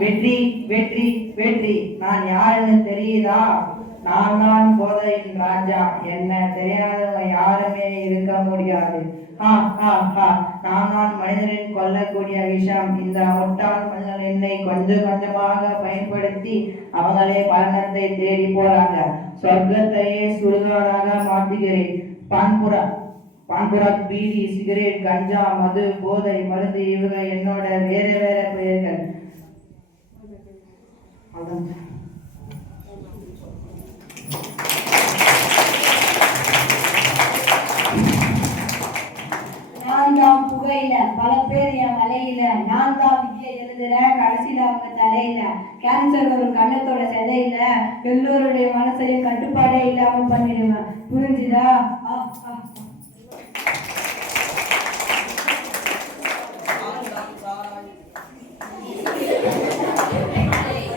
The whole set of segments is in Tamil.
வெற்றி வெற்றி வெற்றி. நான் யாருன்னு தெரியுதா? நான் தான் போதையின் ராஜா. என்ன தெரியாதவங்க யாருமே இருக்க முடியாது. நான் தான் மனிதரின் கொல்லக்கூடிய விஷம். இந்த முட்டாள் மனிதர்கள் என்னை கொஞ்சம் கொஞ்சமாக பயன்படுத்தி அவங்களே மரணத்தை தேடி போறாங்க. சொர்க்கத்தையே சுடுகாடாக மாற்றுகிறேன். பான்புரா, பீடி, சிகரெட், கஞ்சா, மது, போதை மருந்து, இவங்க என்னோட வேற வேற பெயர்கள். நான் தான் புகையில, பல பேர் என் வலையில. நான் தான் விதியை எழுதுறேன், கடைசியில அவங்க தலையில. கேன்சர் ஒரு கண்ணத்தோட செதையில, எல்லோருடைய மனசையும் கட்டுப்பாடே இல்லாம பண்ணிடுவேன். புரிஞ்சுதா?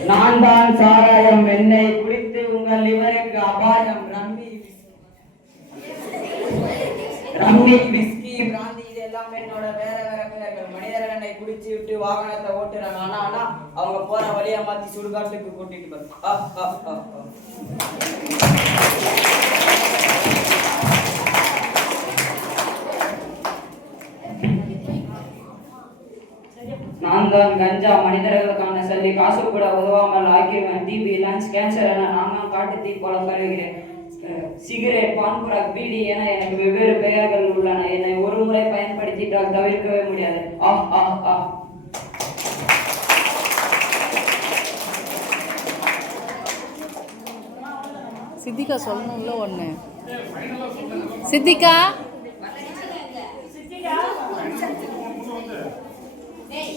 நான் தான் சாராயம். என்னை குடித்து உங்கள் லிவருக்கு அபாயம். ரம்மி, விஸ்கி, பிராந்தி, இது எல்லாம் என்னோட வேற வேற பெயர்கள். மனிதர்கள் என்னை குடிச்சு விட்டு வாகனத்தை ஓட்டுறாங்க. ஆனா அவங்க போற வழியா மாத்தி சுடுகாட்டுக்கு கூட்டிட்டு போறாங்க. நான் தான் கஞ்சா. மனிதர்களுக்கான சல்லி. காசு கூட உதவாமல் ஆக்கிடுவேன். டிபி, லங்ஸ் கேன்சர் என நான் தான் காட்டு தீ போல கருகிறேன். சிகரெட், பான்புரா, பீடி என எனக்கு வெவ்வேறு பெயர்கள் உள்ளன. என்னை ஒரு முறை பயன்படுத்திட்டால் தவிர்க்கவே முடியாது. சித்திகா சொல்லணும்ல ஒண்ணு. சித்திகா